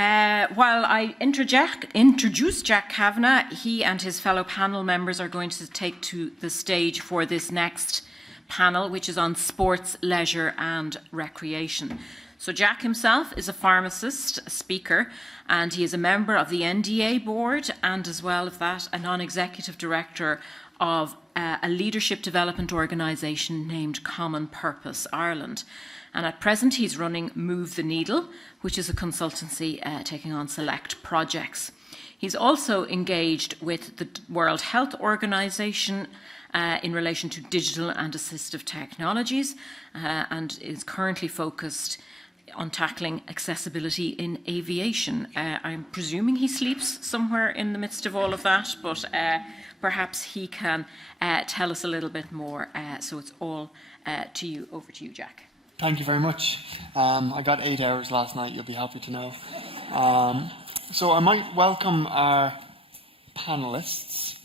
While I introduce Jack Kavanagh, he and his fellow panel members are going to take to the stage for this next panel, which is on sports, leisure and recreation. So Jack himself is a pharmacist, a speaker, and he is a member of the NDA board, and as well as that, a non-executive director of a leadership development organisation named Common Purpose Ireland. And at present, he's running Move the Needle, which is a consultancy taking on select projects. He's also engaged with the World Health Organization in relation to digital and assistive technologies, and is currently focused on tackling accessibility in aviation. I'm presuming he sleeps somewhere in the midst of all of that, but perhaps he can tell us a little bit more. So it's all to you. Over to you, Jack. Thank you very much. I got 8 hours last night, you'll be happy to know. So I might welcome our panelists.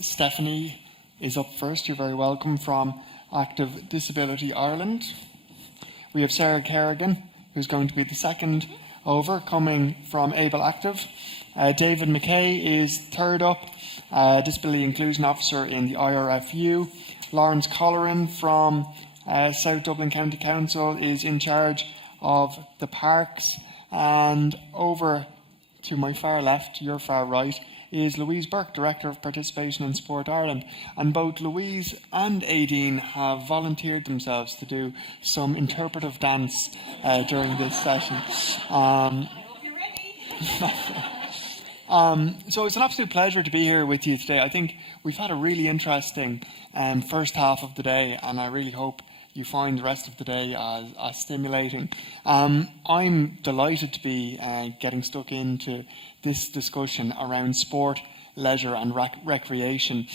Stephanie is up first, you're very welcome, from Active Disability Ireland. We have Sarah Kerrigan, who's going to be the second over, coming from Able Active. David McKay is third up, Disability Inclusion Officer in the IRFU. Laurence Colleran from South Dublin County Council is in charge of the parks. And over to my far left, your far right, is Louise Burke, Director of Participation in Sport Ireland. And both Louise and Aideen have volunteered themselves to do some interpretive dance during this session. So it's an absolute pleasure to be here with you today. I think we've had a really interesting first half of the day, and I really hope you find the rest of the day as stimulating. I'm delighted to be getting stuck into this discussion around sport, leisure and recreation.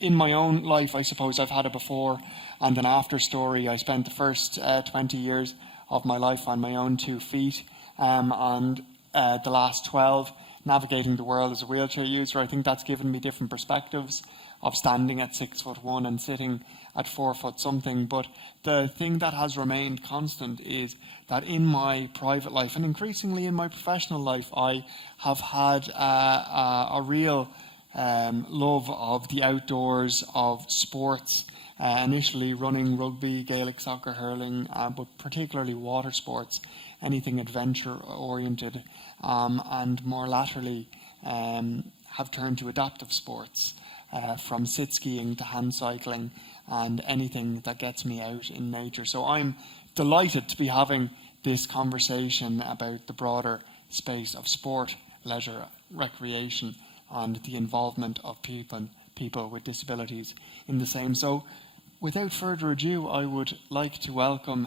In my own life, I suppose I've had a before and an after story. I spent the first 20 years of my life on my own 2 feet, and the last 12 navigating the world as a wheelchair user. I think that's given me different perspectives of standing at 6'1" and sitting at 4 foot something. But the thing that has remained constant is that in my private life and increasingly in my professional life, I have had a real love of the outdoors, of sports, initially running rugby, Gaelic soccer, hurling, but particularly water sports, anything adventure oriented, and more latterly have turned to adaptive sports, from sit skiing to hand cycling and anything that gets me out in nature. So I'm delighted to be having this conversation about the broader space of sport, leisure, recreation, and the involvement of people with disabilities in the same. So without further ado, I would like to welcome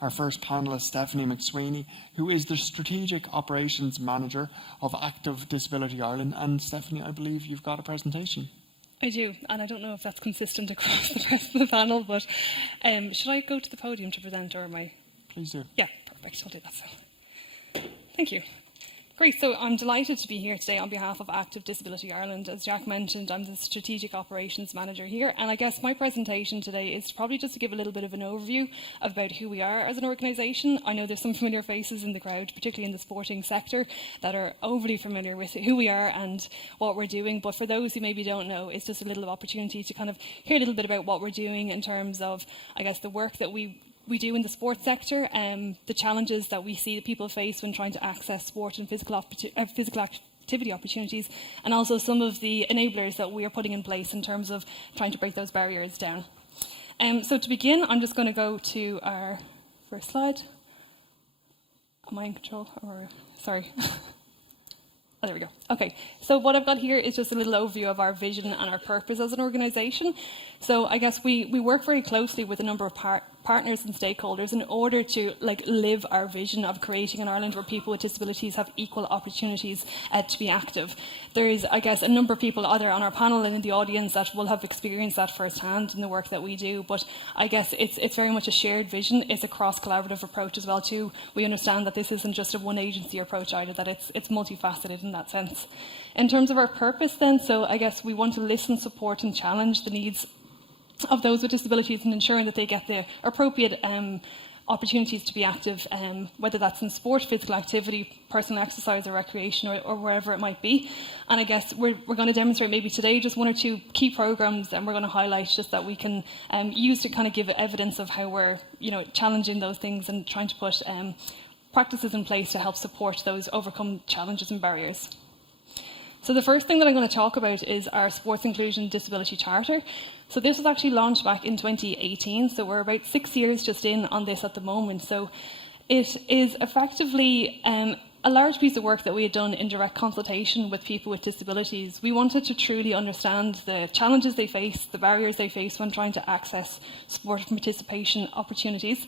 our first panellist, Stephanie McSweeney, who is the Strategic Operations Manager of Active Disability Ireland. And Stephanie, I believe you've got a presentation. I do, and I don't know if that's consistent across the rest of the panel, but should I go to the podium to present, or am I? Please do. Yeah, perfect, I'll do that. So, thank you. Great, so I'm delighted to be here today on behalf of Active Disability Ireland. As Jack mentioned, I'm the Strategic Operations Manager here, and I guess my presentation today is probably just to give a little bit of an overview about who we are as an organisation. I know there's some familiar faces in the crowd, particularly in the sporting sector, that are overly familiar with who we are and what we're doing, but for those who maybe don't know, it's just a little opportunity to kind of hear a little bit about what we're doing in terms of, I guess, the work that we do in the sports sector, the challenges that we see that people face when trying to access sport and physical activity opportunities, and also some of the enablers that we are putting in place in terms of trying to break those barriers down. So to begin, I'm just going to go to our first slide. Am I in control? Or sorry. Oh, there we go. Okay, so what I've got here is just a little overview of our vision and our purpose as an organisation. So I guess we work very closely with a number of partners and stakeholders in order to live our vision of creating an Ireland where people with disabilities have equal opportunities to be active. There is, I guess, a number of people either on our panel and in the audience that will have experienced that firsthand in the work that we do, but I guess it's very much a shared vision. It's a cross-collaborative approach as well too. We understand that this isn't just a one-agency approach either, that it's multifaceted in that sense. In terms of our purpose then, so I guess we want to listen, support and challenge the needs of those with disabilities and ensuring that they get the appropriate opportunities to be active, whether that's in sport, physical activity, personal exercise or recreation, or wherever it might be. And I guess we're going to demonstrate maybe today just one or two key programs, and we're going to highlight just that we can use to kind of give evidence of how we're, challenging those things and trying to put practices in place to help support those overcome challenges and barriers. So the first thing that I'm going to talk about is our Sports Inclusion Disability Charter. So this was actually launched back in 2018, so we're about 6 years just in on this at the moment. So it is effectively a large piece of work that we had done in direct consultation with people with disabilities. We wanted to truly understand the challenges they face, the barriers they face when trying to access sport participation opportunities.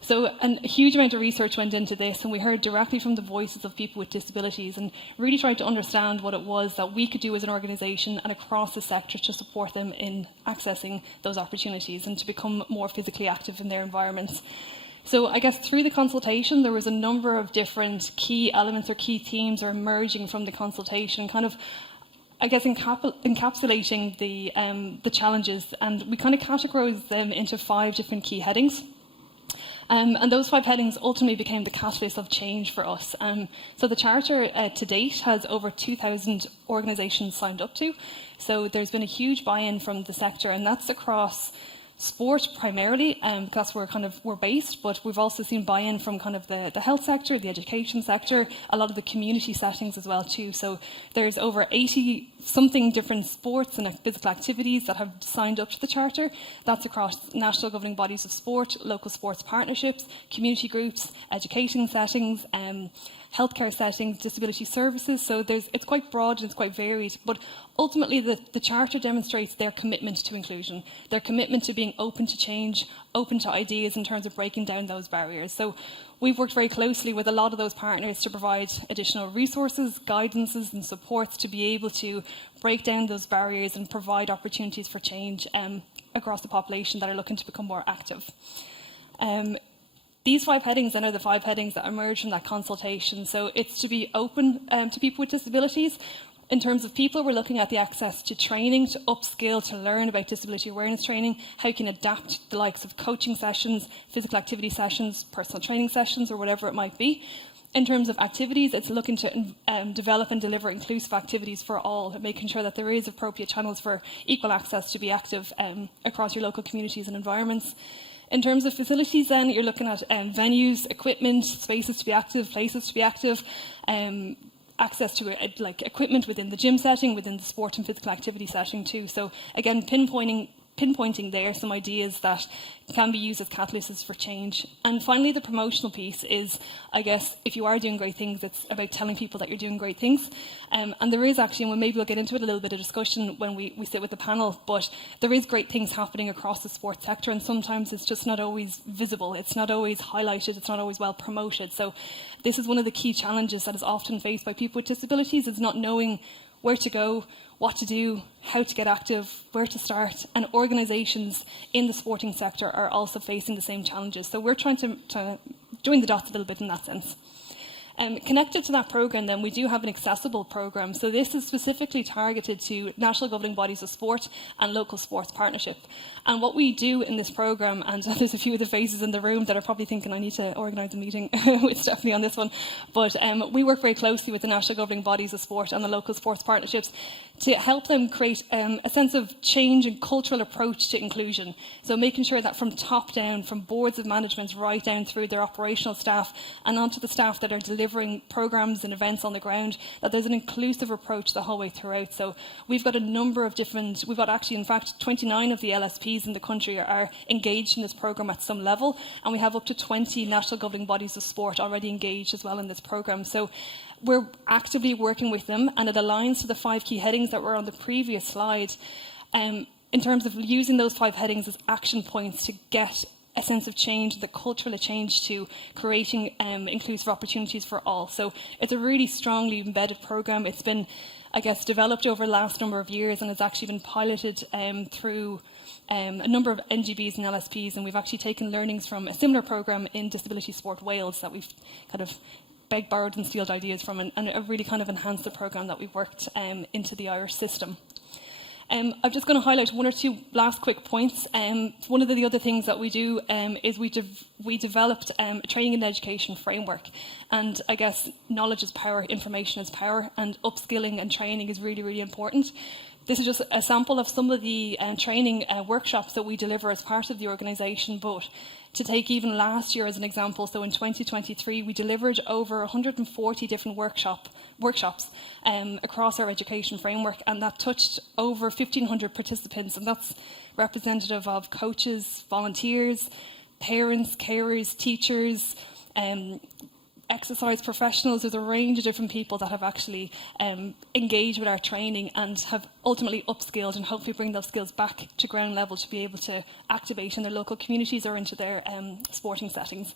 So a huge amount of research went into this, and we heard directly from the voices of people with disabilities and really tried to understand what it was that we could do as an organisation and across the sector to support them in accessing those opportunities and to become more physically active in their environments. So I guess through the consultation, there was a number of different key elements or key themes are emerging from the consultation, kind of, I guess, encapsulating the challenges, and we kind of categorised them into 5 different key headings. And those 5 headings ultimately became the catalyst of change for us. So the Charter to date has over 2,000 organisations signed up to. So there's been a huge buy-in from the sector, and that's across sport primarily, because we're based, but we've also seen buy-in from kind of the health sector, the education sector, a lot of the community settings as well too. So there's over 80 something different sports and physical activities that have signed up to the Charter. That's across national governing bodies of sport, local sports partnerships, community groups, education settings, healthcare settings, disability services. So it's quite broad and it's quite varied. But ultimately, the Charter demonstrates their commitment to inclusion, their commitment to being open to change, open to ideas in terms of breaking down those barriers. So we've worked very closely with a lot of those partners to provide additional resources, guidances and supports to be able to break down those barriers and provide opportunities for change across the population that are looking to become more active. These 5 headings then are the 5 headings that emerge from that consultation. So it's to be open to people with disabilities. In terms of people, we're looking at the access to training, to upskill, to learn about disability awareness training, how you can adapt the likes of coaching sessions, physical activity sessions, personal training sessions, or whatever it might be. In terms of activities, it's looking to develop and deliver inclusive activities for all, making sure that there is appropriate channels for equal access to be active across your local communities and environments. In terms of facilities then, you're looking at venues, equipment, spaces to be active, places to be active, access to equipment within the gym setting, within the sport and physical activity setting too. So again, pinpointing there some ideas that can be used as catalysts for change. And finally, the promotional piece is, I guess, if you are doing great things, it's about telling people that you're doing great things. And there is actually, and maybe we'll get into it a little bit of discussion when we sit with the panel, but there is great things happening across the sports sector, and sometimes it's just not always visible, it's not always highlighted, it's not always well promoted. So this is one of the key challenges that is often faced by people with disabilities, is not knowing where to go, what to do, how to get active, where to start. And organisations in the sporting sector are also facing the same challenges. So we're trying to join the dots a little bit in that sense. Connected to that programme then, we do have an accessible programme. So this is specifically targeted to national governing bodies of sport and local sports partnership. And what we do in this programme, and there's a few of the faces in the room that are probably thinking I need to organise a meeting with Stephanie on this one, but we work very closely with the national governing bodies of sport and the local sports partnerships to help them create a sense of change and cultural approach to inclusion. So making sure that from top down, from boards of management right down through their operational staff and onto the staff that are delivering programmes and events on the ground, that there's an inclusive approach the whole way throughout. So we've got a number of different, we've got actually in fact 29 of the LSPs in the country are engaged in this programme at some level, and we have up to 20 national governing bodies of sport already engaged as well in this programme. So we're actively working with them, and it aligns to the 5 key headings that were on the previous slide in terms of using those 5 headings as action points to get a sense of change, the cultural change to creating inclusive opportunities for all. So it's a really strongly embedded programme. It's been, I guess, developed over the last number of years, and it's actually been piloted through a number of NGBs and LSPs, and we've actually taken learnings from a similar programme in Disability Sport Wales that we've kind of begged, borrowed and stealed ideas from, and it really kind of enhanced the programme that we've worked into the Irish system. I'm just going to highlight one or two last quick points. One of the other things that we do is we developed a training and education framework. And I guess knowledge is power, information is power, and upskilling and training is really, really important. This is just a sample of some of the training workshops that we deliver as part of the organisation, but to take even last year as an example, so in 2023 we delivered over 140 different workshops across our education framework, and that touched over 1,500 participants, and that's representative of coaches, volunteers, parents, carers, teachers, exercise professionals. There's a range of different people that have actually engaged with our training and have ultimately upskilled and hopefully bring those skills back to ground level to be able to activate in their local communities or into their sporting settings.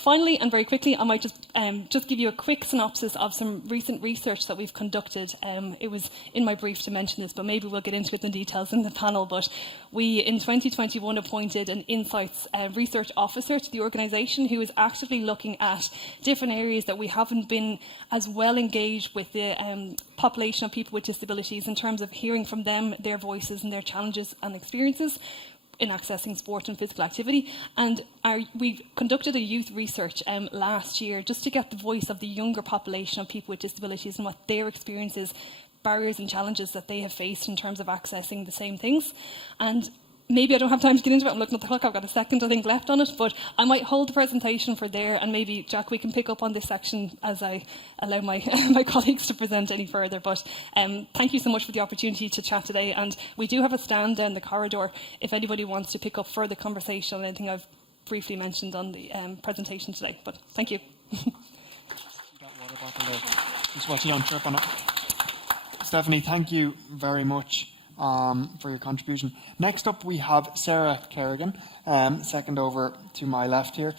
Finally, and very quickly, I might just give you a quick synopsis of some recent research that we've conducted. It was in my brief to mention this, but maybe we'll get into it in details in the panel. But we, in 2021, appointed an Insights research officer to the organisation who is actively looking at different areas that we haven't been as well engaged with the population of people with disabilities in terms of hearing from them, their voices and their challenges and experiences in accessing sport and physical activity. And we conducted a youth research last year just to get the voice of the younger population of people with disabilities and what their experiences, barriers and challenges that they have faced in terms of accessing the same things. And maybe I don't have time to get into it. I'm looking at the clock. I've got a second, I think, left on it. But I might hold the presentation for there, and maybe, Jack, we can pick up on this section as I allow my my colleagues to present any further. But thank you so much for the opportunity to chat today. And we do have a stand down the corridor if anybody wants to pick up further conversation on anything I've briefly mentioned on the presentation today. But thank you. Just watch it on chirp on it. Stephanie, thank you very much for your contribution. Next up we have Sarah Kerrigan, second over to my left here,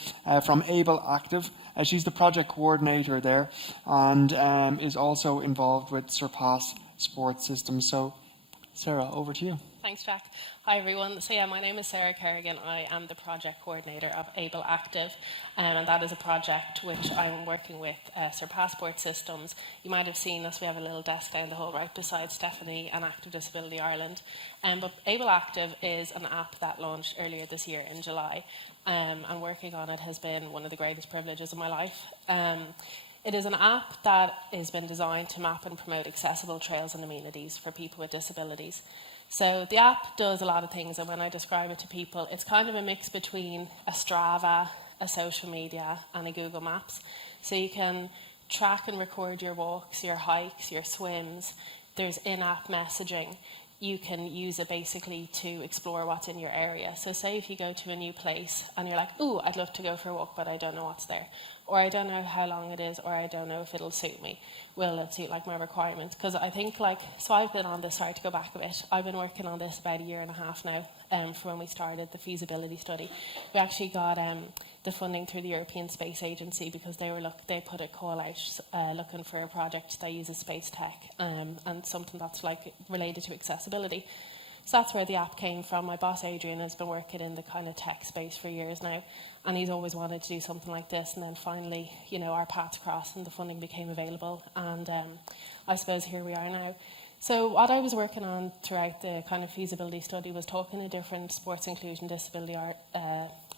from Able Active. She's the project coordinator there and is also involved with Surpass Sports Systems. So Sarah, over to you. Thanks, Jack. Hi, everyone. So yeah, my name is Sarah Kerrigan. I am the project coordinator of Able Active, and that is a project which I'm working with Surpass Sports Systems. You might have seen us. We have a little desk down the hall right beside Stephanie and Active Disability Ireland. But Able Active is an app that launched earlier this year in July, and working on it has been one of the greatest privileges of my life. It is an app that has been designed to map and promote accessible trails and amenities for people with disabilities. So the app does a lot of things, and when I describe it to people, it's kind of a mix between a Strava, a social media, and a Google Maps. So you can track and record your walks, your hikes, your swims. There's in-app messaging. You can use it basically to explore what's in your area. So say if you go to a new place and you're like, ooh, I'd love to go for a walk, but I don't know what's there. Or I don't know how long it is, or I don't know if it'll suit me. Will it suit like my requirements? Because I think so I've been on this, sorry to go back a bit, I've been working on this about 1.5 years now from when we started the feasibility study. We actually got the funding through the European Space Agency because they put a call out looking for a project that uses space tech and something that's like related to accessibility. So that's where the app came from. My boss Adrian has been working in the kind of tech space for years now, and he's always wanted to do something like this. And then finally, our paths crossed and the funding became available. And I suppose here we are now. So what I was working on throughout the kind of feasibility study was talking to different sports inclusion disability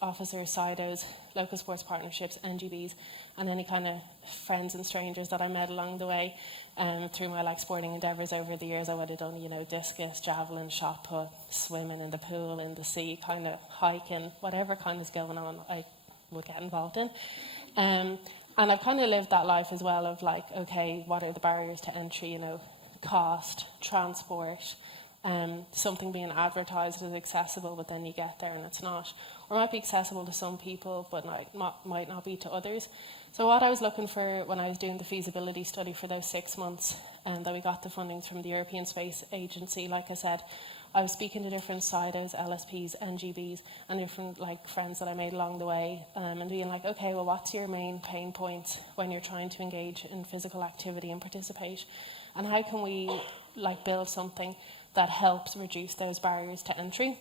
officers, SIDOs, local sports partnerships, NGBs, and any kind of friends and strangers that I met along the way. Through my sporting endeavours over the years, I would have done, discus, javelin, shot put, swimming in the pool, in the sea, kind of hiking, whatever kind is going on, I would get involved in. And I've kind of lived that life as well of okay, what are the barriers to entry, cost, transport, something being advertised as accessible, but then you get there and it's not. Or it might be accessible to some people, but might not be to others. So what I was looking for when I was doing the feasibility study for those 6 months, that we got the funding from the European Space Agency, like I said, I was speaking to different SIDOs, LSPs, NGBs, and different friends that I made along the way, and being okay, well, what's your main pain points when you're trying to engage in physical activity and participate, and how can we build something that helps reduce those barriers to entry?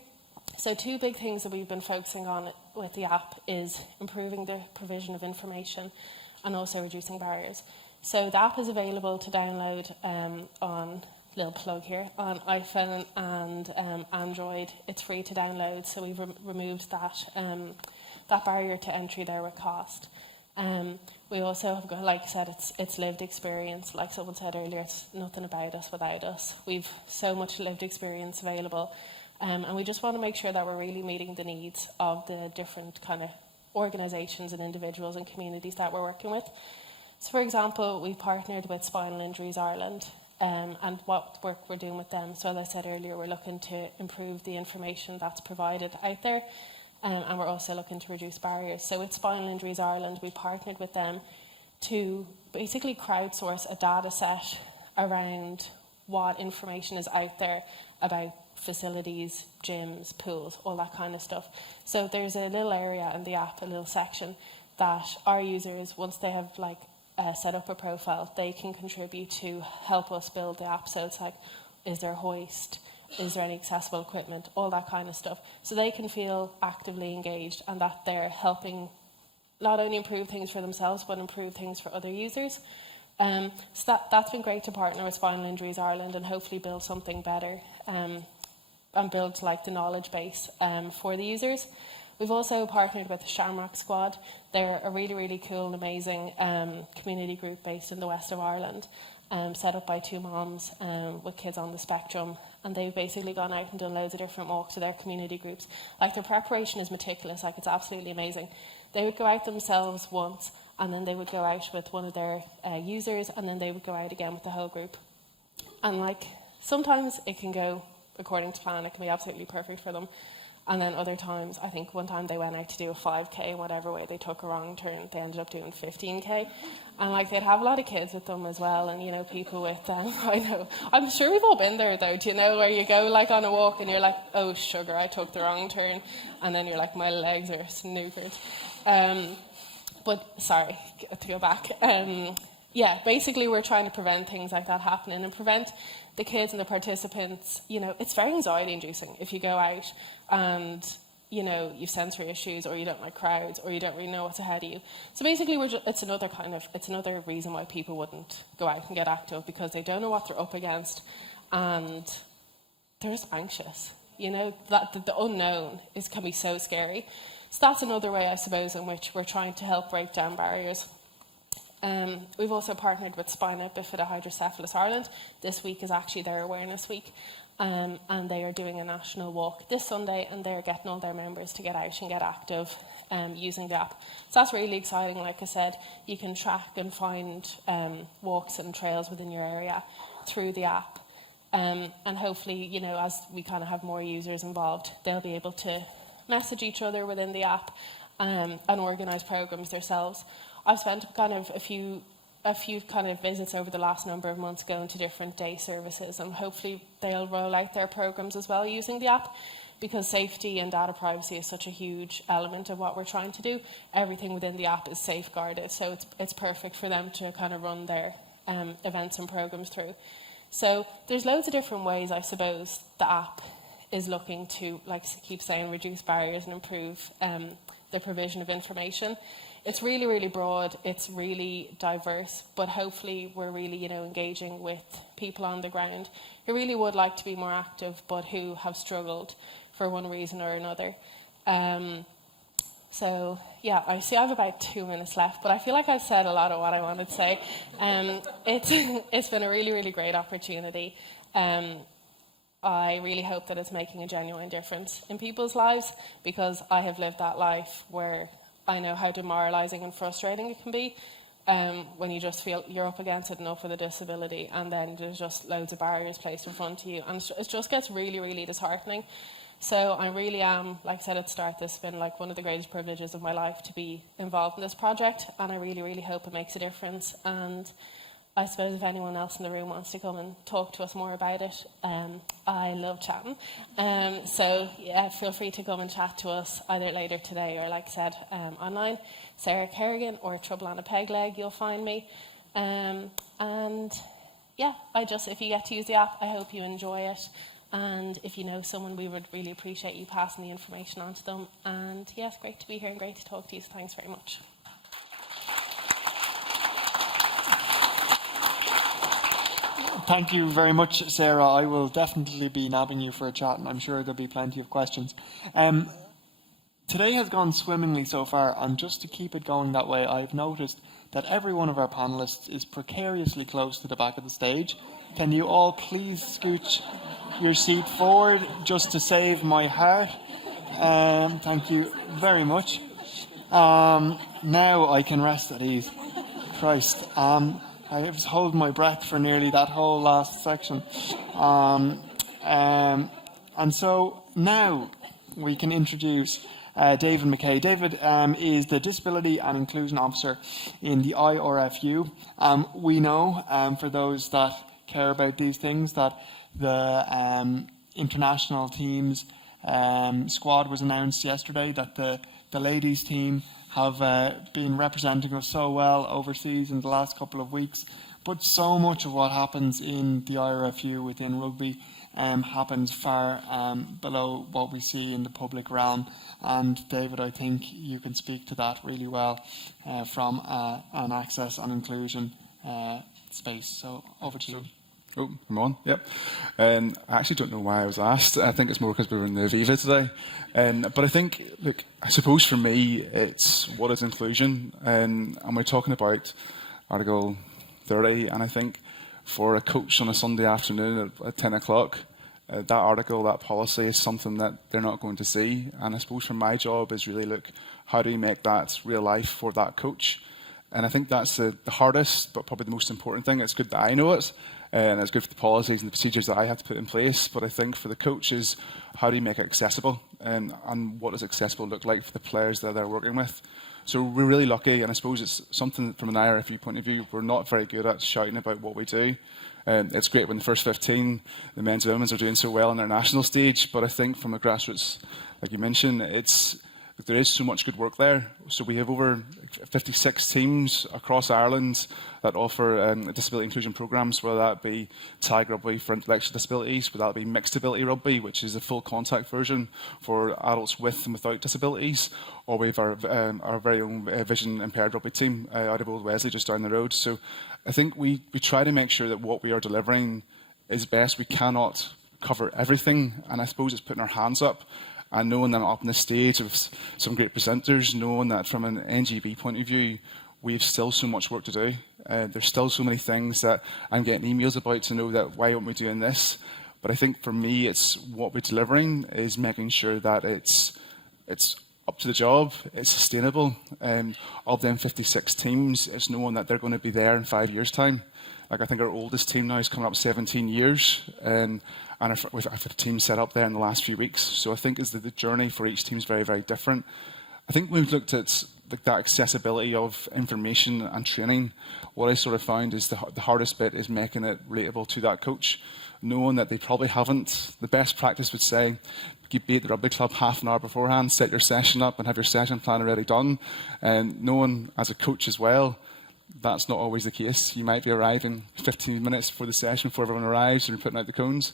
So 2 big things that we've been focusing on with the app is improving the provision of information and also reducing barriers. So the app is available to download on little plug here, on iPhone and Android. It's free to download, so we've removed that barrier to entry there with cost. We also have got, like I said, it's lived experience. Like someone said earlier, it's nothing about us without us. We've so much lived experience available, and we just want to make sure that we're really meeting the needs of the different kind of organisations and individuals and communities that we're working with. So, for example, we've partnered with Spinal Injuries Ireland, and what work we're doing with them. So, as I said earlier, we're looking to improve the information that's provided out there. And we're also looking to reduce barriers. So with Spinal Injuries Ireland, we partnered with them to basically crowdsource a data set around what information is out there about facilities, gyms, pools, all that kind of stuff. So there's a little area in the app, a little section, that our users, once they have set up a profile, they can contribute to help us build the app. So it's like, is there a hoist? Is there any accessible equipment? All that kind of stuff. So they can feel actively engaged and that they're helping not only improve things for themselves, but improve things for other users. So that's been great to partner with Spinal Injuries Ireland and hopefully build something better and build the knowledge base for the users. We've also partnered with the Shamrock Squad. They're a really, really cool and amazing community group based in the west of Ireland. Set up by two moms with kids on the spectrum, and they've basically gone out and done loads of different walks to their community groups. Their preparation is meticulous, it's absolutely amazing. They would go out themselves once, and then they would go out with one of their users, and then they would go out again with the whole group. And sometimes it can go according to plan, it can be absolutely perfect for them. And then other times, I think one time they went out to do a 5k, whatever way they took a wrong turn, they ended up doing 15k. And they'd have a lot of kids with them as well, and people with I know, I'm sure we've all been there though, where you go on a walk and you're like, oh sugar, I took the wrong turn, and then you're like, my legs are snookered. But sorry, to go back. Yeah, basically we're trying to prevent things like that happening and prevent the kids and the participants. It's very anxiety inducing if you go out and you've sensory issues, or you don't like crowds, or you don't really know what's ahead of you. So basically it's another reason why people wouldn't go out and get active, because they don't know what they're up against and they're just anxious. That the unknown can be so scary. So that's another way, I suppose, in which we're trying to help break down barriers. We've also partnered with Spina Bifida Hydrocephalus Ireland. This week is actually their awareness week, and they are doing a national walk this Sunday, and they're getting all their members to get out and get active using the app. So that's really exciting. Like I said, you can track and find walks and trails within your area through the app, and hopefully, as we kind of have more users involved, they'll be able to message each other within the app and organise programs themselves. I've spent kind of a few kind of visits over the last number of months going to different day services, and hopefully they'll roll out their programs as well using the app, because safety and data privacy is such a huge element of what we're trying to do. Everything within the app is safeguarded, so it's perfect for them to kind of run their events and programs through. So there's loads of different ways, I suppose, the app is looking to, like I keep saying, reduce barriers and improve the provision of information. It's really, really broad, it's really diverse, but hopefully we're really, engaging with people on the ground who really would like to be more active, but who have struggled for one reason or another. So, yeah, I see I have about 2 minutes left, but I feel like I've said a lot of what I wanted to say. It's been a really, really great opportunity. I really hope that it's making a genuine difference in people's lives, because I have lived that life where I know how demoralising and frustrating it can be when you just feel you're up against it enough with a disability, and then there's just loads of barriers placed in front of you, and it just gets really, really disheartening. So I really am, like I said at the start, this has been one of the greatest privileges of my life to be involved in this project, and I really, really hope it makes a difference. And I suppose if anyone else in the room wants to come and talk to us more about it, I love chatting. So yeah, feel free to come and chat to us either later today or, like I said, online. Sarah Kerrigan or Trouble on a Peg Leg, you'll find me. And yeah, if you get to use the app, I hope you enjoy it. And if you know someone, we would really appreciate you passing the information on to them. And yeah, it's great to be here and great to talk to you. So thanks very much. Thank you very much, Sarah. I will definitely be nabbing you for a chat, and I'm sure there'll be plenty of questions. Today has gone swimmingly so far, and just to keep it going that way, I've noticed that every one of our panellists is precariously close to the back of the stage. Can you all please scooch your seat forward just to save my heart? Thank you very much. Now I can rest at ease. Christ, I was holding my breath for nearly that whole last section. And so now we can introduce David McKay. David is the Disability and Inclusion Officer in the IRFU. We know, for those that care about these things, that the international teams squad was announced yesterday, that the ladies team have been representing us so well overseas in the last couple of weeks. But so much of what happens in the IRFU within rugby happens far below what we see in the public realm. And David, I think you can speak to that really well from an access and inclusion space. So over to you. Oh, I'm on. Yep. I actually don't know why I was asked. I think it's more because we were in the Aviva today. But I think, look, I suppose for me, it's what is inclusion, and we're talking about Article 30. And I think for a coach on a Sunday afternoon at 10 o'clock, that article, that policy is something that they're not going to see. And I suppose for my job is really look, how do you make that real life for that coach? And I think that's the hardest, but probably the most important thing. It's good that I know it. And it's good for the policies and the procedures that I have to put in place. But I think for the coaches, how do you make it accessible? And what does accessible look like for the players that they're working with? So we're really lucky, and I suppose it's something from an IRFU point of view, we're not very good at shouting about what we do. It's great when the first 15, the men's and women's, are doing so well on their national stage. But I think from a grassroots, like you mentioned, there is so much good work there. So we have over 56 teams across Ireland that offer disability inclusion programs, whether that be tag rugby for intellectual disabilities, whether that be mixed ability rugby, which is a full contact version for adults with and without disabilities, or we have our very own vision impaired rugby team out of Old Wesley just down the road. So I think we try to make sure that what we are delivering is best. We cannot cover everything, and I suppose it's putting our hands up. And knowing that I'm up on the stage with some great presenters, knowing that from an NGB point of view, we've still so much work to do. There's still so many things that I'm getting emails about to know that why aren't we doing this? But I think for me, it's what we're delivering is making sure that it's up to the job, it's sustainable. Of them 56 teams, it's knowing that they're going to be there in 5 years' time. Like I think our oldest team now is coming up 17 years. And I've had a team set up there in the last few weeks. So I think the journey for each team is very, very different. I think we've looked at that accessibility of information and training. What I sort of found is the hardest bit is making it relatable to that coach, knowing that they probably haven't. The best practice would say, you be at the rugby club half an hour beforehand, set your session up and have your session plan already done. And knowing as a coach as well, that's not always the case. You might be arriving 15 minutes before the session, before everyone arrives, and you're putting out the cones.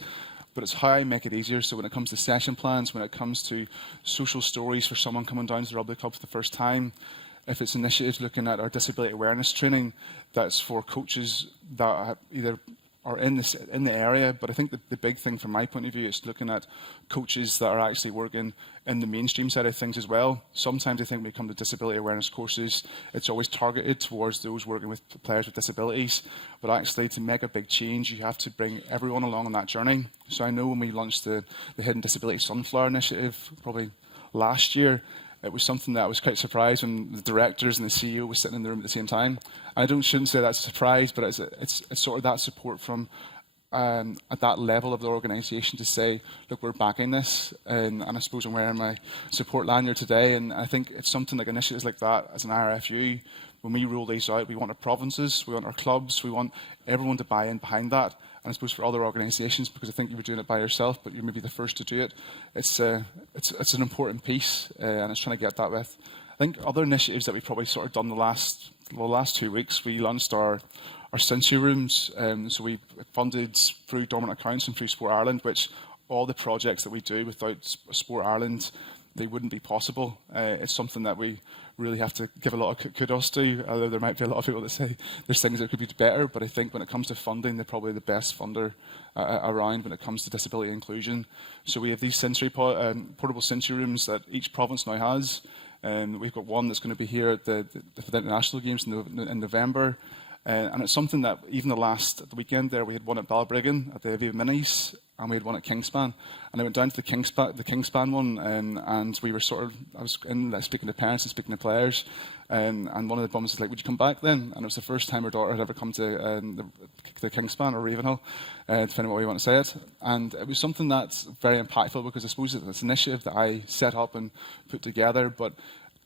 But it's how I make it easier. So when it comes to session plans, when it comes to social stories for someone coming down to the rugby club for the first time, if it's initiatives looking at our disability awareness training, that's for coaches that either are in the area. But I think the big thing from my point of view is looking at coaches that are actually working in the mainstream side of things as well. Sometimes I think when we come to disability awareness courses, it's always targeted towards those working with players with disabilities. But actually, to make a big change, you have to bring everyone along on that journey. So I know when we launched the Hidden Disability Sunflower Initiative, probably last year, it was something that I was quite surprised when the directors and the CEO were sitting in the room at the same time. I shouldn't say that's a surprise, but it's sort of that support from at that level of the organisation to say, look, we're backing this, and I suppose I'm wearing my support lanyard today, and I think it's something like initiatives like that as an IRFU, when we roll these out, we want our provinces, we want our clubs, we want everyone to buy in behind that. And I suppose for other organisations, because I think you were doing it by yourself, but you're maybe the first to do it, it's an important piece, and it's trying to get that with. I think other initiatives that we've probably sort of done the last 2 weeks, we launched our sensory rooms, so we funded through dormant accounts and through Sport Ireland, which all the projects that we do without Sport Ireland, they wouldn't be possible. It's something that we really have to give a lot of kudos to, although there might be a lot of people that say there's things that could be better, but I think when it comes to funding, they're probably the best funder around when it comes to disability inclusion. So we have these portable sensory rooms that each province now has, and we've got one that's going to be here at the International Games in November. And it's something that even the weekend there, we had one at Balbriggan at the Aviva Minis, and we had one at Kingspan. And I went down to the Kingspan one, and we were I was in there speaking to parents and speaking to players, and one of the bums was like, "Would you come back then?" And it was the first time her daughter had ever come to the Kingspan or Ravenhill, depending on what you want to say it. And it was something that's very impactful, because I suppose it's an initiative that I set up and put together, but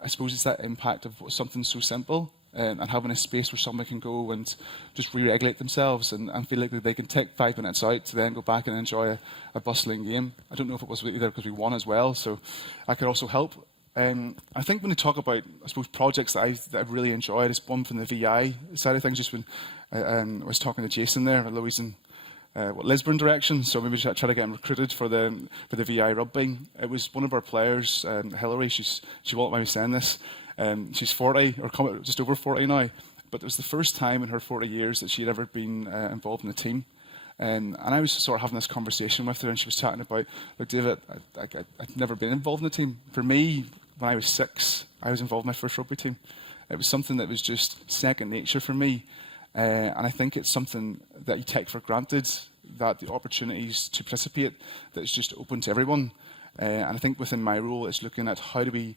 I suppose it's that impact of something so simple. And having a space where someone can go and just re-regulate themselves and feel like they can take 5 minutes out to then go back and enjoy a bustling game. I don't know if it was either because we won as well, so I could also help. I think when we talk about, I suppose, projects that I've really enjoyed, is one from the VI side of things. Just when I was talking to Jason there, Louise, in Lisburn direction, so maybe try to get him recruited for the VI Rugby. It was one of our players, Hilary. She won't mind me saying this. She's 40, or just over 40 now, but it was the first time in her 40 years that she had ever been involved in a team. And I was sort of having this conversation with her, and she was chatting about, "Look, David, I'd never been involved in a team. For me, when I was 6, I was involved in my first rugby team. It was something that was just second nature for me. And I think it's something that you take for granted, that the opportunities to participate, that it's just open to everyone. And I think within my role, it's looking at how do we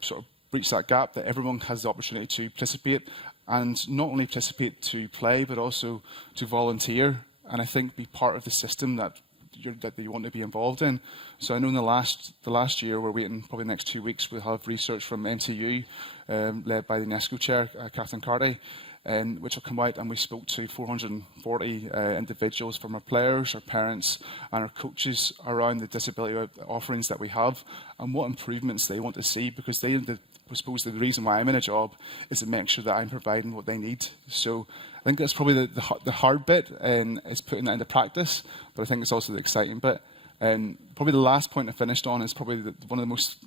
sort of breach that gap, that everyone has the opportunity to participate, and not only participate to play, but also to volunteer, and I think be part of the system that you want to be involved in. So I know in the last year, we're waiting probably the next 2 weeks, we'll have research from MCU, led by the UNESCO chair, Catherine Carty, which will come out, and we spoke to 440 individuals from our players, our parents and our coaches around the disability offerings that we have and what improvements they want to see, because I suppose the reason why I'm in a job is to make sure that I'm providing what they need. So I think that's probably the hard bit, is putting that into practice, but I think it's also the exciting bit. And probably the last point I finished on is probably one of the most,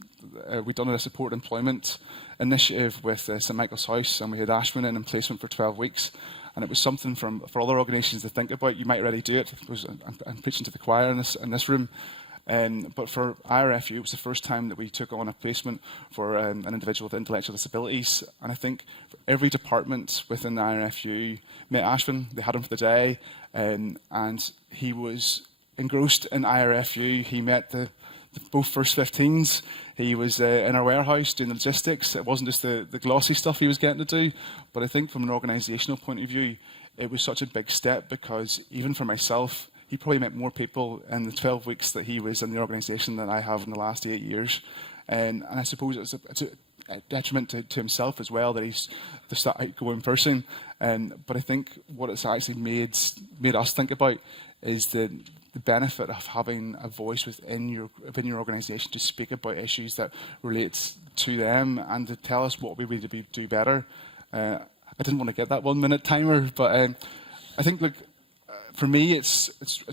we've done a support employment initiative with St Michael's House, and we had Ashwin in placement for 12 weeks. And it was something for other organisations to think about. You might already do it. I'm preaching to the choir in this room. But for IRFU, it was the first time that we took on a placement for an individual with intellectual disabilities. And I think for every department within the IRFU met Ashwin. They had him for the day, and he was engrossed in IRFU. He met the both first 15s. He was in our warehouse doing the logistics. It wasn't just the glossy stuff he was getting to do, but I think from an organisational point of view, it was such a big step, because even for myself, he probably met more people in the 12 weeks that he was in the organisation than I have in the last 8 years. And I suppose it's a detriment to himself as well, that he's this outgoing person. But I think what it's actually made us think about is the benefit of having a voice within your organisation to speak about issues that relate to them and to tell us what we need to do better. I didn't want to get that 1 minute timer, but I think, look, for me, it's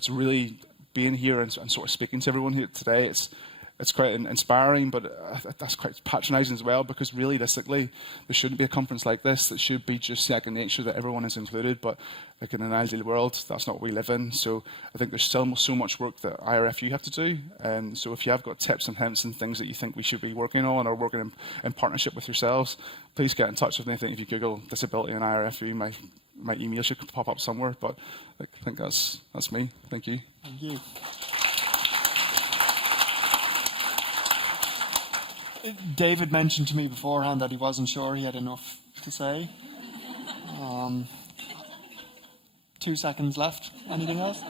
really being here and sort of speaking to everyone here today. It's quite inspiring, but that's quite patronising as well, because realistically, there shouldn't be a conference like this. It should be just second nature that everyone is included, but like in an ideal world, that's not what we live in. So I think there's still so much work that IRFU have to do. And so if you have got tips and hints and things that you think we should be working on, or working in partnership with yourselves, please get in touch with me. I think if you Google disability and IRFU, my email should pop up somewhere. But I think that's me. Thank you. Thank you. David mentioned to me beforehand that he wasn't sure he had enough to say. 2 seconds left. Anything else?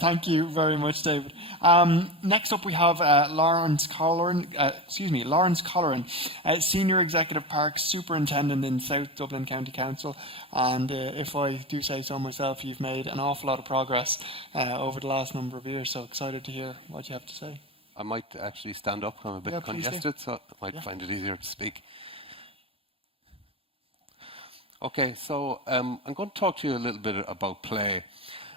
Thank you very much, David. Next up, we have Laurence Colleran, Senior Executive Parks Superintendent in South Dublin County Council. And if I do say so myself, you've made an awful lot of progress over the last number of years. So excited to hear what you have to say. I might actually stand up. I'm a bit congested, so I might find it easier to speak. Okay, so I'm going to talk to you a little bit about play.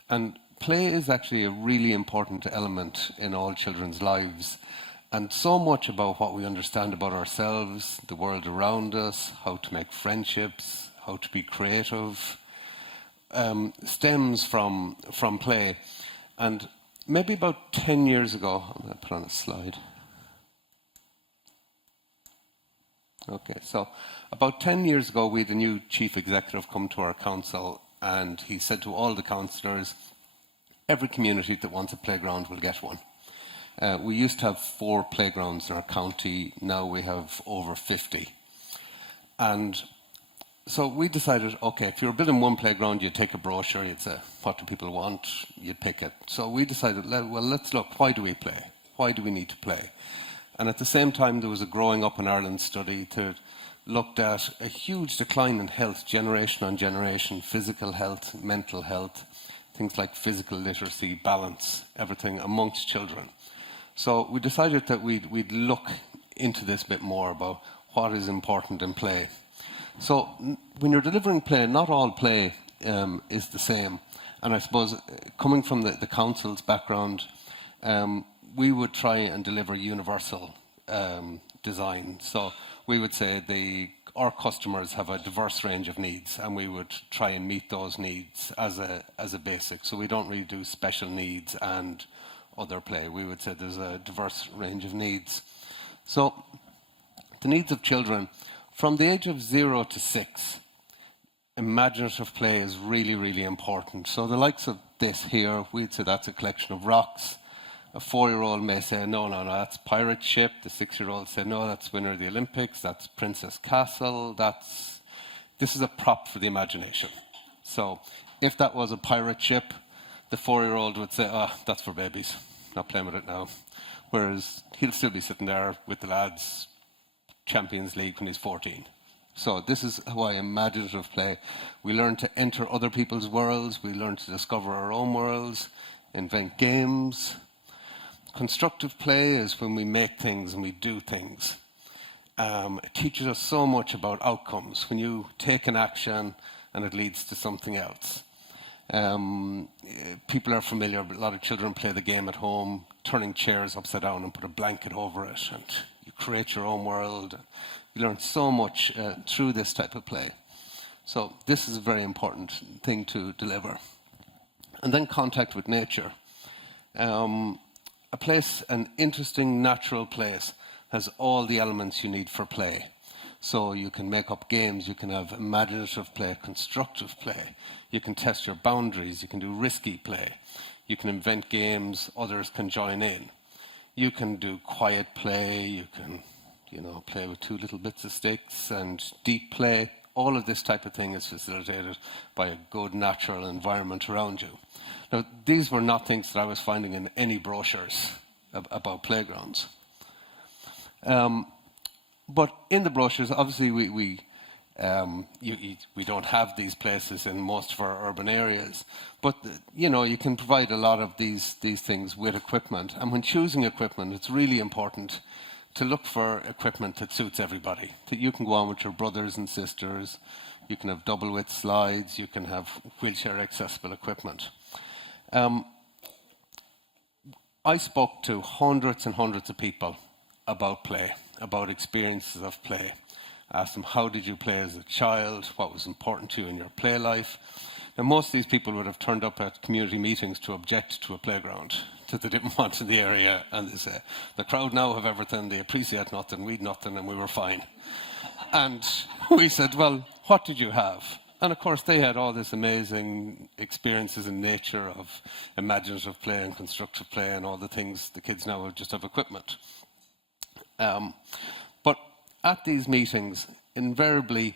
And play is actually a really important element in all children's lives. And so much about what we understand about ourselves, the world around us, how to make friendships, how to be creative, stems from play. And maybe about 10 years ago, I'm going to put on a slide. Okay, so about 10 years ago, we had a new chief executive come to our council, and he said to all the councillors, every community that wants a playground will get one. We used to have 4 playgrounds in our county, now we have over 50. And so we decided, okay, if you were building one playground, you'd take a brochure, you'd say, what do people want? You'd pick it. So we decided, well, let's look, why do we play? Why do we need to play? And at the same time, there was a Growing Up in Ireland study that looked at a huge decline in health, generation on generation, physical health, mental health, things like physical literacy, balance, everything amongst children. So we decided that we'd look into this a bit more about what is important in play. So when you're delivering play, not all play is the same. And I suppose coming from the council's background, we would try and deliver universal design. So we would say our customers have a diverse range of needs, and we would try and meet those needs as a basic. So we don't really do special needs and other play. We would say there's a diverse range of needs. So the needs of children, from the age of 0 to 6, imaginative play is really, really important. So the likes of this here, we'd say that's a collection of rocks. A 4-year-old may say, no, that's pirate ship. The 6-year-old say, no, that's winner of the Olympics. That's Princess Castle. This is a prop for the imagination. So if that was a pirate ship, the 4-year-old would say, that's for babies. Not playing with it now. Whereas he'll still be sitting there with the lads, Champions League when he's 14. So this is why imaginative play. We learn to enter other people's worlds. We learn to discover our own worlds, invent games. Constructive play is when we make things and we do things. It teaches us so much about outcomes. When you take an action and it leads to something else. People are familiar, a lot of children play the game at home, turning chairs upside down and put a blanket over it, and you create your own world. You learn so much through this type of play. So this is a very important thing to deliver. And then contact with nature. An interesting natural place has all the elements you need for play. So you can make up games, you can have imaginative play, constructive play, you can test your boundaries, you can do risky play, you can invent games, others can join in. You can do quiet play, you can play with 2 little bits of sticks, and deep play. All of this type of thing is facilitated by a good natural environment around you. Now, these were not things that I was finding in any brochures about playgrounds. But in the brochures, obviously, we don't have these places in most of our urban areas. But, you can provide a lot of these things with equipment. And when choosing equipment, it's really important to look for equipment that suits everybody. That you can go on with your brothers and sisters. You can have double-width slides. You can have wheelchair-accessible equipment. I spoke to hundreds and hundreds of people about play, about experiences of play. I asked them, how did you play as a child? What was important to you in your play life? Now, most of these people would have turned up at community meetings to object to a playground that they didn't want in the area. And they say, the crowd now have everything, they appreciate nothing, we'd nothing, and we were fine. And we said, well, what did you have? And of course, they had all this amazing experiences in nature of imaginative play and constructive play and all the things the kids now just have equipment. But at these meetings, invariably,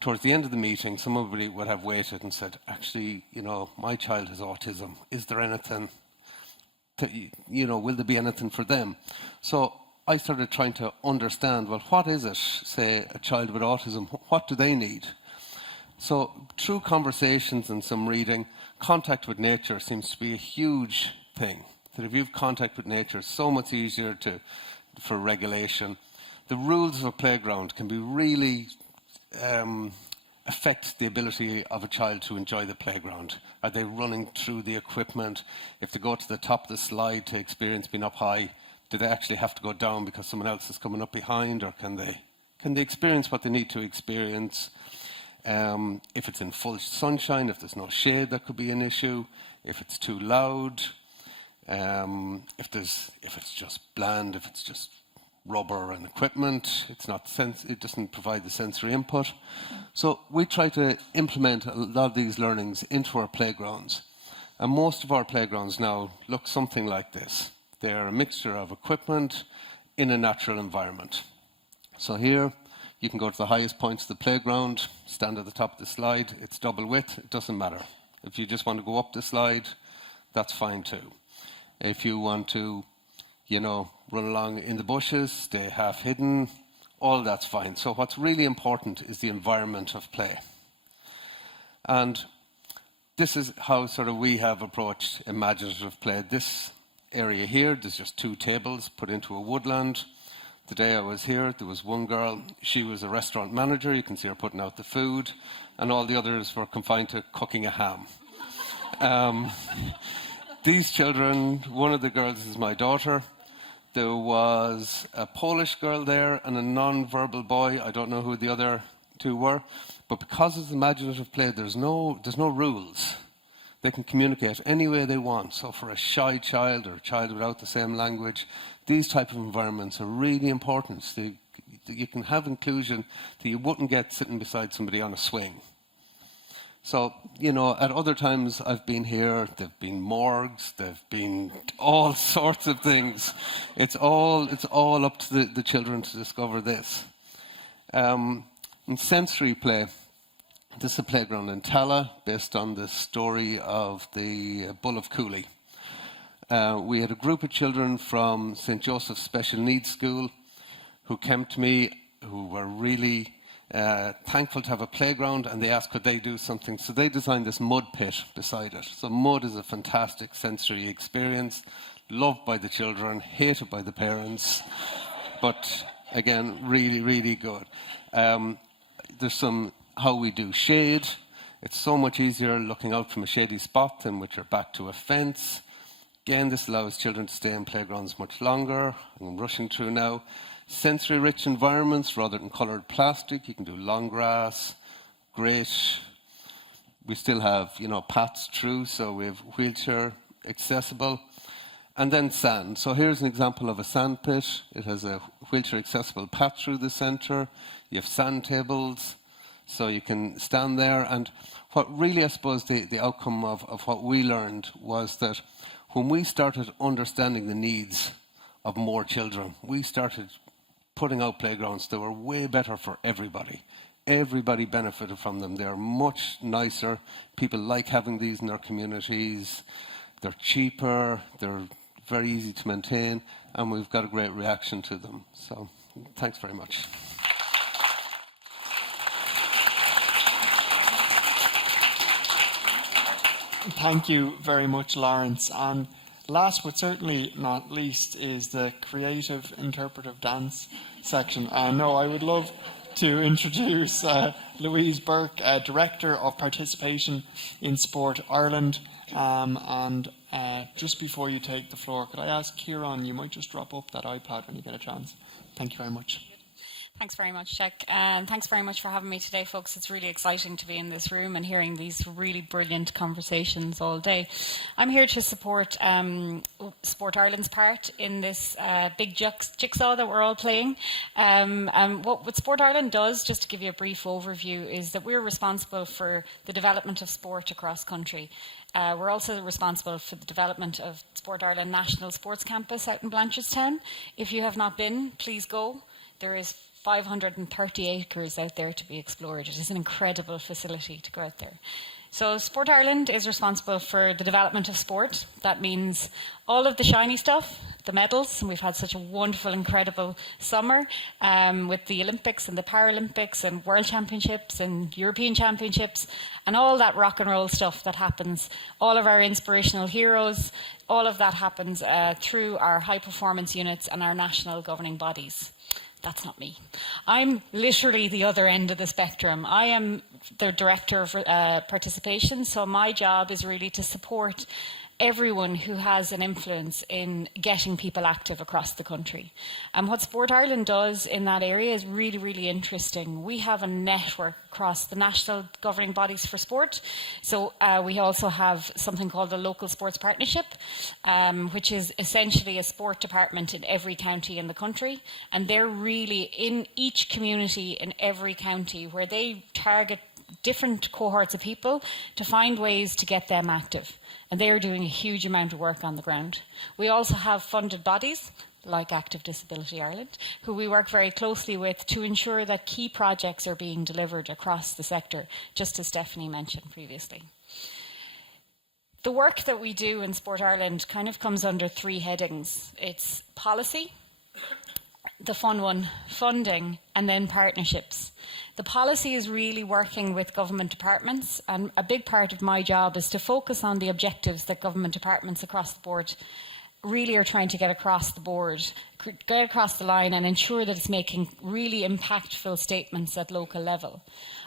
towards the end of the meeting, somebody would have waited and said, actually, my child has autism. Is there anything, will there be anything for them? So I started trying to understand, well, what is it, say, a child with autism, what do they need? So through conversations and some reading, contact with nature seems to be a huge thing. That if you have contact with nature, it's so much easier for regulation. The rules of a playground can be really affect the ability of a child to enjoy the playground? Are they running through the equipment? If they go to the top of the slide to experience being up high, do they actually have to go down because someone else is coming up behind, or can they experience what they need to experience? If it's in full sunshine, if there's no shade, that could be an issue. If it's too loud, if it's just bland, if it's just rubber and equipment, it doesn't provide the sensory input. So we try to implement a lot of these learnings into our playgrounds. And most of our playgrounds now look something like this. They're a mixture of equipment in a natural environment. So here, you can go to the highest points of the playground, stand at the top of the slide. It's double width, it doesn't matter. If you just want to go up the slide, that's fine too. If you want to, run along in the bushes, stay half hidden, all that's fine. So what's really important is the environment of play. And this is how sort of we have approached imaginative play. This area here, there's just 2 tables put into a woodland. The day I was here, there was one girl, she was a restaurant manager, you can see her putting out the food, and all the others were confined to cooking a ham. These children, one of the girls is my daughter. There was a Polish girl there and a non-verbal boy. I don't know who the other 2 were, but because it's imaginative play, there's no rules. They can communicate any way they want. So for a shy child or a child without the same language, these type of environments are really important. So you can have inclusion that you wouldn't get sitting beside somebody on a swing. So, at other times I've been here, there've been morgues, there've been all sorts of things. It's all up to the children to discover this. In sensory play, this is a playground in Tala, based on the story of the Bull of Cooley. We had a group of children from St. Joseph's Special Needs School who came to me, who were really thankful to have a playground, and they asked could they do something. So they designed this mud pit beside it. So mud is a fantastic sensory experience, loved by the children, hated by the parents, but again, really, really good. There's some how we do shade. It's so much easier looking out from a shady spot than with your back to a fence. Again, this allows children to stay in playgrounds much longer. I'm rushing through now. Sensory-rich environments rather than coloured plastic. You can do long grass, great. We still have, paths through, so we have wheelchair accessible. And then sand. So here's an example of a sand pit. It has a wheelchair accessible path through the centre. You have sand tables, so you can stand there. And what really, I suppose, the outcome of what we learned was that when we started understanding the needs of more children, we started putting out playgrounds that were way better for everybody. Everybody benefited from them. They're much nicer. People like having these in their communities. They're cheaper. They're very easy to maintain. And we've got a great reaction to them. So thanks very much. Thank you very much, Laurence. And last but certainly not least is the creative interpretive dance section. No, I would love to introduce Louise Burke, Director of Participation in Sport Ireland. And just before you take the floor, could I ask Kieran, you might just drop up that iPad when you get a chance. Thank you very much. Thanks very much, Jack. And thanks very much for having me today, folks. It's really exciting to be in this room and hearing these really brilliant conversations all day. I'm here to support Sport Ireland's part in this big jigsaw that we're all playing. What Sport Ireland does, just to give you a brief overview, is that we're responsible for the development of sport across country. We're also responsible for the development of Sport Ireland National Sports Campus out in Blanchardstown. If you have not been, please go. There is 530 acres out there to be explored. It is an incredible facility to go out there. So Sport Ireland is responsible for the development of sport. That means all of the shiny stuff, the medals, and we've had such a wonderful, incredible summer with the Olympics and the Paralympics and World Championships and European Championships and all that rock and roll stuff that happens, all of our inspirational heroes, all of that happens through our high performance units and our national governing bodies. That's not me. I'm literally the other end of the spectrum. I am the director of participation, so my job is really to support everyone who has an influence in getting people active across the country. And what Sport Ireland does in that area is really, really interesting. We have a network across the national governing bodies for sport. So we also have something called the Local Sports Partnership, which is essentially a sport department in every county in the country. And they're really in each community in every county where they target different cohorts of people to find ways to get them active. And they are doing a huge amount of work on the ground. We also have funded bodies, like Active Disability Ireland, who we work very closely with to ensure that key projects are being delivered across the sector, just as Stephanie mentioned previously. The work that we do in Sport Ireland kind of comes under three headings. It's policy, the fun one, funding, and then partnerships. The policy is really working with government departments, and a big part of my job is to focus on the objectives that government departments across the board really are trying to get across the board, get across the line, and ensure that it's making really impactful statements at local level.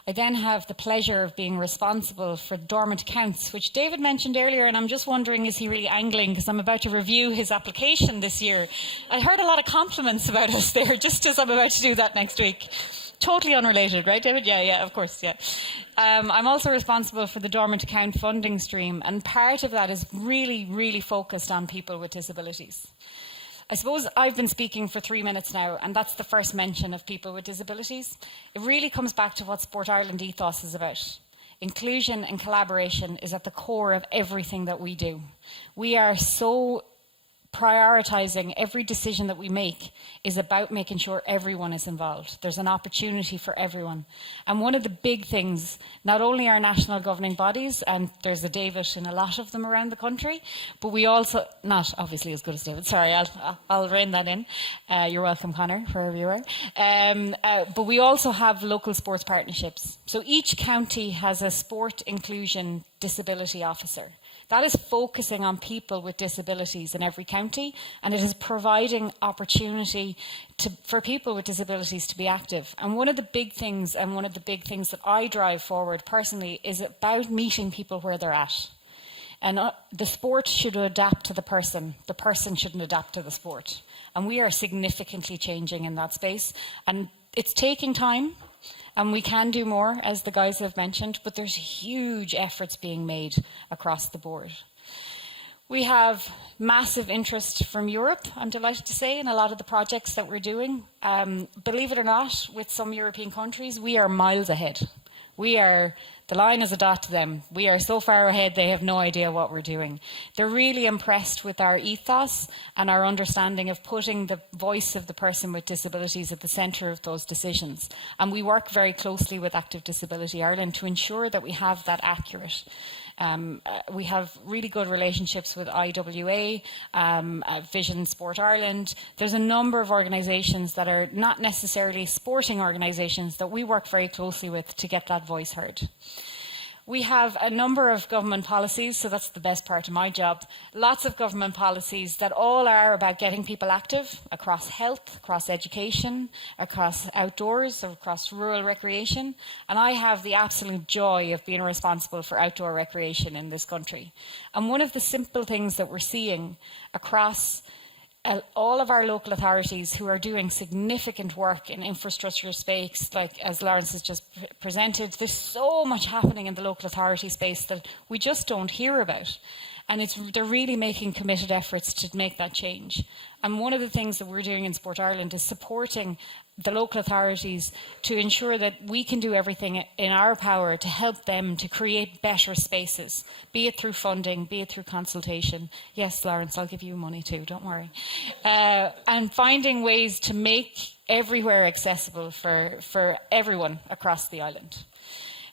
I then have the pleasure of being responsible for dormant accounts, which David mentioned earlier, and I'm just wondering, is he really angling? Because I'm about to review his application this year. I heard a lot of compliments about us there, just as I'm about to do that next week. Totally unrelated, right, David? Yeah, of course, yeah. I'm also responsible for the dormant account funding stream, and part of that is really, really focused on people with disabilities. I suppose I've been speaking for 3 minutes now, and that's the first mention of people with disabilities. It really comes back to what Sport Ireland ethos is about. Inclusion and collaboration is at the core of everything that we do. We are so prioritising every decision that we make is about making sure everyone is involved. There's an opportunity for everyone. And one of the big things, not only our national governing bodies, and there's a David in a lot of them around the country, but we also, not obviously as good as David, sorry, I'll rein that in. You're welcome, Connor, wherever you are. But we also have local sports partnerships. So each county has a sport inclusion disability officer. That is focusing on people with disabilities in every county, and it is providing opportunity for people with disabilities to be active. And one of the big things that I drive forward personally is about meeting people where they're at. And the sport should adapt to the person shouldn't adapt to the sport. And we are significantly changing in that space. And it's taking time. And we can do more, as the guys have mentioned, but there's huge efforts being made across the board. We have massive interest from Europe, I'm delighted to say, in a lot of the projects that we're doing. Believe it or not, with some European countries, we are miles ahead. The line is a dot to them. We are so far ahead, they have no idea what we're doing. They're really impressed with our ethos and our understanding of putting the voice of the person with disabilities at the centre of those decisions. And we work very closely with Active Disability Ireland to ensure that we have that accurate. We have really good relationships with IWA, Vision Sport Ireland. There's a number of organisations that are not necessarily sporting organisations that we work very closely with to get that voice heard. We have a number of government policies, so that's the best part of my job. Lots of government policies that all are about getting people active across health, across education, across outdoors, across rural recreation. And I have the absolute joy of being responsible for outdoor recreation in this country. And one of the simple things that we're seeing across all of our local authorities who are doing significant work in infrastructure space, like as Laurence has just presented, there's so much happening in the local authority space that we just don't hear about. And they're really making committed efforts to make that change. And one of the things that we're doing in Sport Ireland is supporting the local authorities to ensure that we can do everything in our power to help them to create better spaces, be it through funding, be it through consultation. Yes, Laurence, I'll give you money too, don't worry. And finding ways to make everywhere accessible for everyone across the island.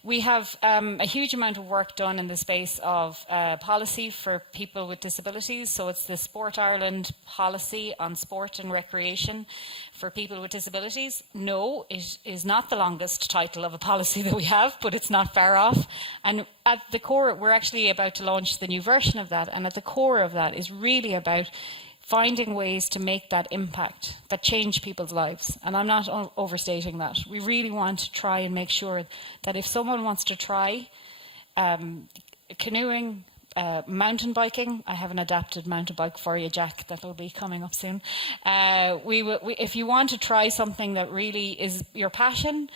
We have a huge amount of work done in the space of policy for people with disabilities. So it's the Sport Ireland policy on sport and recreation for people with disabilities. No, it is not the longest title of a policy that we have, but it's not far off. And at the core, we're actually about to launch the new version of that. And at the core of that is really about finding ways to make that impact, that change people's lives. And I'm not overstating that. We really want to try and make sure that if someone wants to try canoeing, mountain biking, I have an adapted mountain bike for you, Jack, that'll be coming up soon. If you want to try something that really is your passion,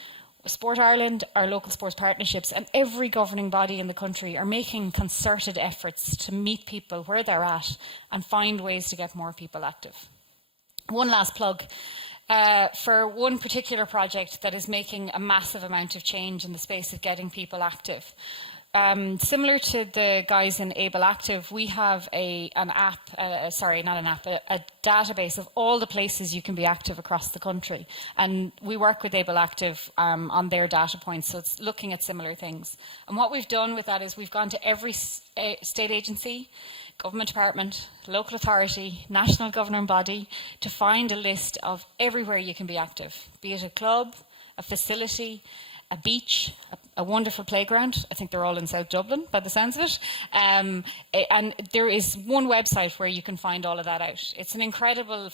Sport Ireland, our local sports partnerships, and every governing body in the country are making concerted efforts to meet people where they're at and find ways to get more people active. One last plug. For one particular project that is making a massive amount of change in the space of getting people active. Similar to the guys in Able Active, we have a database of all the places you can be active across the country. And we work with Able Active on their data points, so it's looking at similar things. And what we've done with that is we've gone to every state agency, government department, local authority, national governing body to find a list of everywhere you can be active, be it a club, a facility, a beach, a wonderful playground. I think they're all in South Dublin by the sounds of it. And there is one website where you can find all of that out. It's an incredible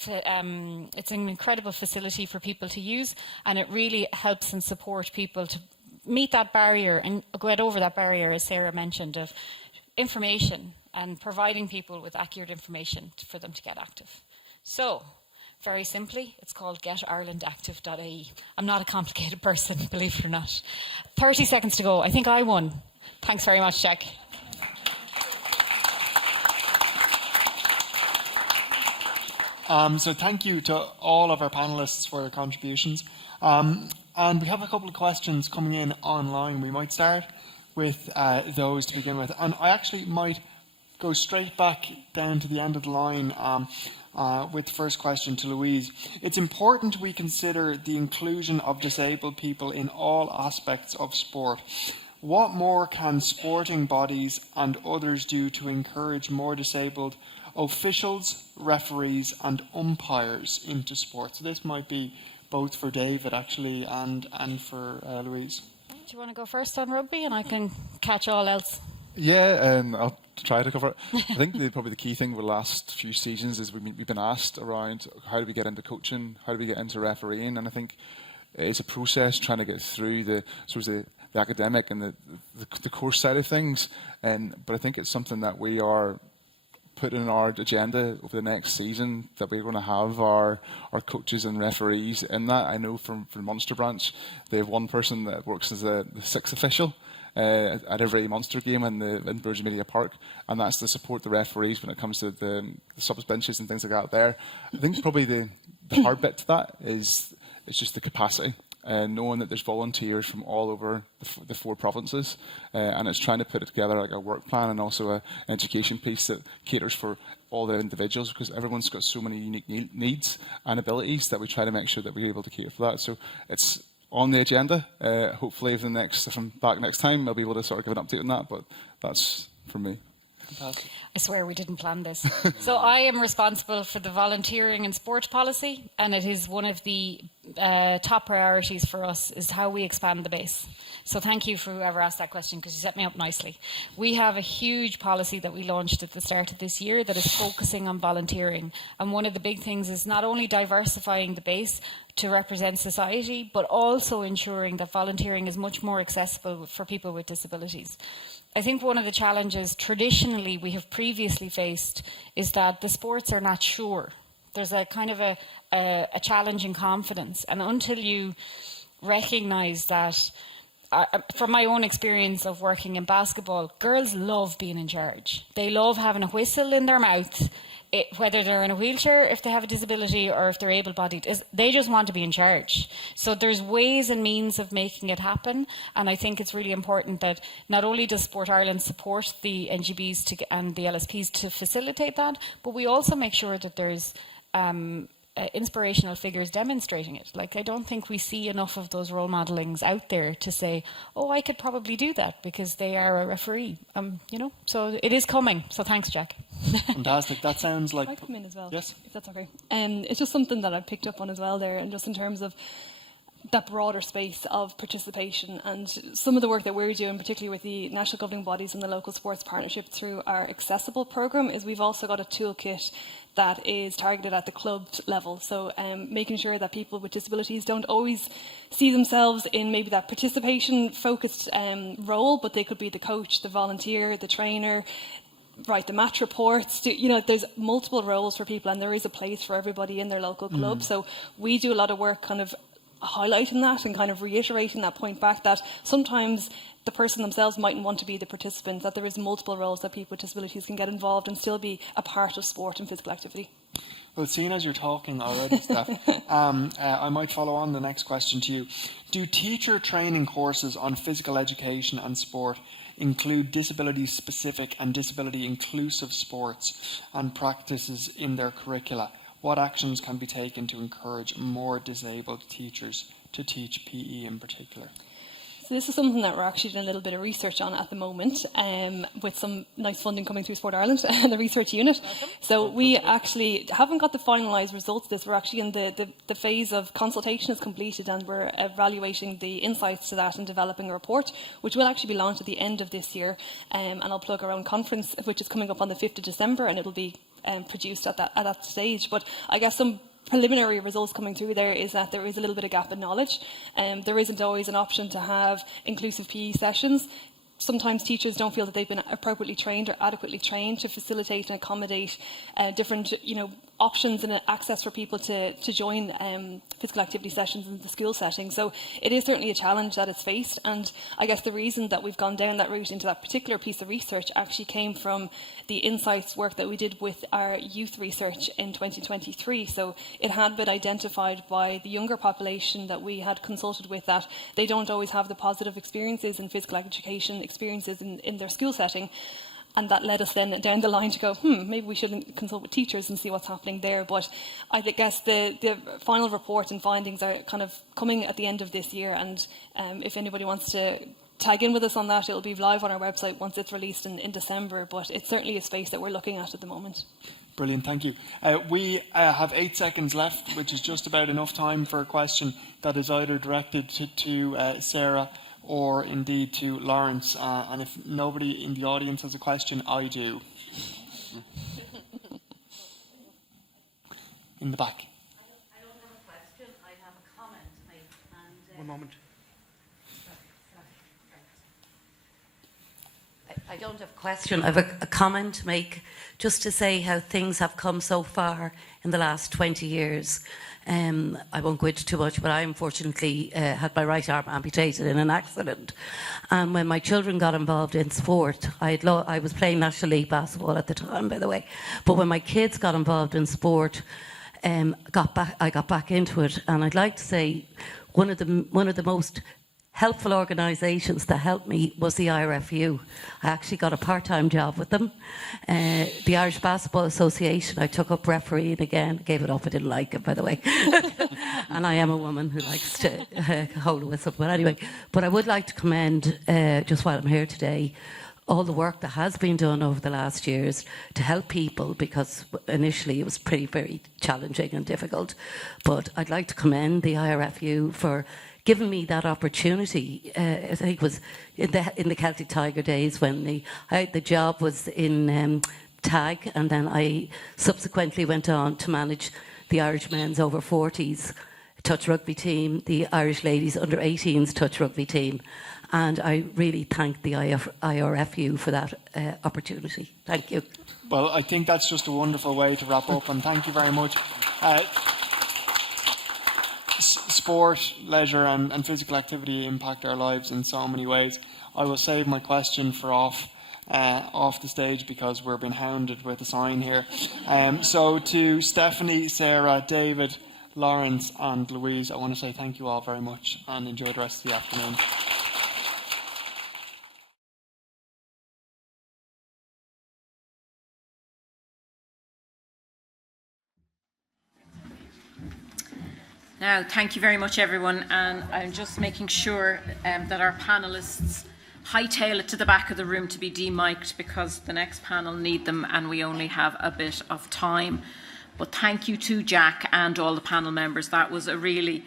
facility for people to use, and it really helps and support people to meet that barrier and get over that barrier, as Sarah mentioned, of information and providing people with accurate information for them to get active. So, very simply, it's called getirelandactive.ie. I'm not a complicated person, believe it or not. 30 seconds to go. I think I won. Thanks very much, Jack. So thank you to all of our panelists for their contributions. And we have a couple of questions coming in online. We might start with those to begin with. And I actually might go straight back down to the end of the line with the first question to Louise. It's important we consider the inclusion of disabled people in all aspects of sport. What more can sporting bodies and others do to encourage more disabled officials, referees and umpires into sport? So this might be both for David actually and for Louise. Do you want to go first on rugby and I can catch all else? Yeah, I'll try to cover it. I think probably the key thing over the last few seasons is we've been asked around how do we get into coaching, how do we get into refereeing, and I think it's a process trying to get through the academic and the course side of things. But I think it's something that we are putting in our agenda over the next season, that we're going to have our coaches and referees in that. I know from Munster branch, they have one person that works as the sixth official at every Munster game in Virgin Media Park, and that's to support the referees when it comes to the subs benches and things like that there. I think probably the hard bit to that is it's just the capacity, knowing that there's volunteers from all over the 4 provinces, and it's trying to put it together like a work plan and also an education piece that caters for all the individuals, because everyone's got so many unique needs and abilities that we try to make sure that we're able to cater for that. So it's on the agenda. Hopefully if I'm back next time, I'll be able to sort of give an update on that, but that's from me. Fantastic. I swear we didn't plan this. So I am responsible for the volunteering and sport policy, and it is one of the top priorities for us is how we expand the base. So thank you for whoever asked that question, because you set me up nicely. We have a huge policy that we launched at the start of this year that is focusing on volunteering. And one of the big things is not only diversifying the base to represent society, but also ensuring that volunteering is much more accessible for people with disabilities. I think one of the challenges traditionally we have previously faced is that the sports are not sure. There's a kind of a challenge in confidence. And until you recognise that, from my own experience of working in basketball, girls love being in charge. They love having a whistle in their mouth, whether they're in a wheelchair, if they have a disability, or if they're able-bodied. They just want to be in charge. So there's ways and means of making it happen, and I think it's really important that not only does Sport Ireland support the NGBs and the LSPs to facilitate that, but we also make sure that there's inspirational figures demonstrating it. Like, I don't think we see enough of those role modellings out there to say, oh, I could probably do that because they are a referee. So it is coming. So thanks, Jack. Fantastic. That sounds like... Can I come in as well? Yes. If that's okay. It's just something that I've picked up on as well there, and just in terms of that broader space of participation. And some of the work that we're doing, particularly with the national governing bodies and the local sports partnership through our Accessible programme, is we've also got a toolkit that is targeted at the club level. So making sure that people with disabilities don't always see themselves in maybe that participation focused role, but they could be the coach, the volunteer, the trainer, write the match reports. There's multiple roles for people, and there is a place for everybody in their local club. So we do a lot of work kind of highlighting that and kind of reiterating that point back, that sometimes the person themselves mightn't want to be the participant, that there is multiple roles that people with disabilities can get involved and still be a part of sport and physical activity. Well, seeing as you're talking already, Steph, I might follow on the next question to you. Do teacher training courses on physical education and sport include disability-specific and disability-inclusive sports and practices in their curricula? What actions can be taken to encourage more disabled teachers to teach PE in particular? So this is something that we're actually doing a little bit of research on at the moment, with some nice funding coming through Sport Ireland and the research unit. So we actually haven't got the finalised results of this. We're actually in the phase of consultation is completed, and we're evaluating the insights to that and developing a report, which will actually be launched at the end of this year. And I'll plug our own conference, which is coming up on the 5th of December, and it'll be produced at that stage. But I guess some preliminary results coming through there is that there is a little bit of gap in knowledge. There isn't always an option to have inclusive PE sessions. Sometimes teachers don't feel that they've been appropriately trained or adequately trained to facilitate and accommodate different options and access for people to join physical activity sessions in the school setting. So it is certainly a challenge that is faced, and I guess the reason that we've gone down that route into that particular piece of research actually came from the insights work that we did with our youth research in 2023. So it had been identified by the younger population that we had consulted with that they don't always have the positive experiences in physical education experiences in their school setting. And that led us then down the line to go, maybe we shouldn't consult with teachers and see what's happening there. But I guess the final report and findings are kind of coming at the end of this year. And if anybody wants to tag in with us on that, it'll be live on our website once it's released in December. But it's certainly a space that we're looking at the moment. Brilliant, thank you. We have 8 seconds left, which is just about enough time for a question that is either directed to Sarah or indeed to Laurence, and if nobody in the audience has a question, I do. In the back. I don't have a question, I have a comment to make. And, one moment. I don't have a question, I have a comment to make, just to say how things have come so far in the last 20 years. I won't go into too much, but I unfortunately had my right arm amputated in an accident. And when my children got involved in sport, I was playing National League basketball at the time, by the way. But when my kids got involved in sport, I got back into it. And I'd like to say one of the most helpful organisations that helped me was the IRFU. I actually got a part-time job with them. The Irish Basketball Association, I took up refereeing again, gave it up, I didn't like it, by the way. And I am a woman who likes to hold a whistle. But anyway, but I would like to commend, just while I'm here today, all the work that has been done over the last years to help people, because initially it was very challenging and difficult. But I'd like to commend the IRFU for giving me that opportunity. I think it was in the Celtic Tiger days when the job was in TAG, and then I subsequently went on to manage the Irish men's over 40s touch rugby team, the Irish ladies under 18s touch rugby team, and I really thank the IRFU for that opportunity. Thank you. Well, I think that's just a wonderful way to wrap up, and thank you very much. Sport, leisure and physical activity impact our lives in so many ways. I will save my question for off the stage because we're being hounded with a sign here. So to Stephanie, Sarah, David, Laurence and Louise, I want to say thank you all very much and enjoy the rest of the afternoon. Now, thank you very much, everyone, and I'm just making sure that our panellists hightail it to the back of the room to be demiked, because the next panel need them and we only have a bit of time. But thank you to Jack and all the panel members. That was a really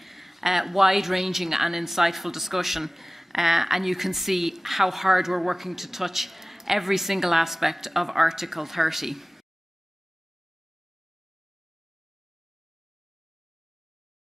wide-ranging and insightful discussion. And you can see how hard we're working to touch every single aspect of Article 30.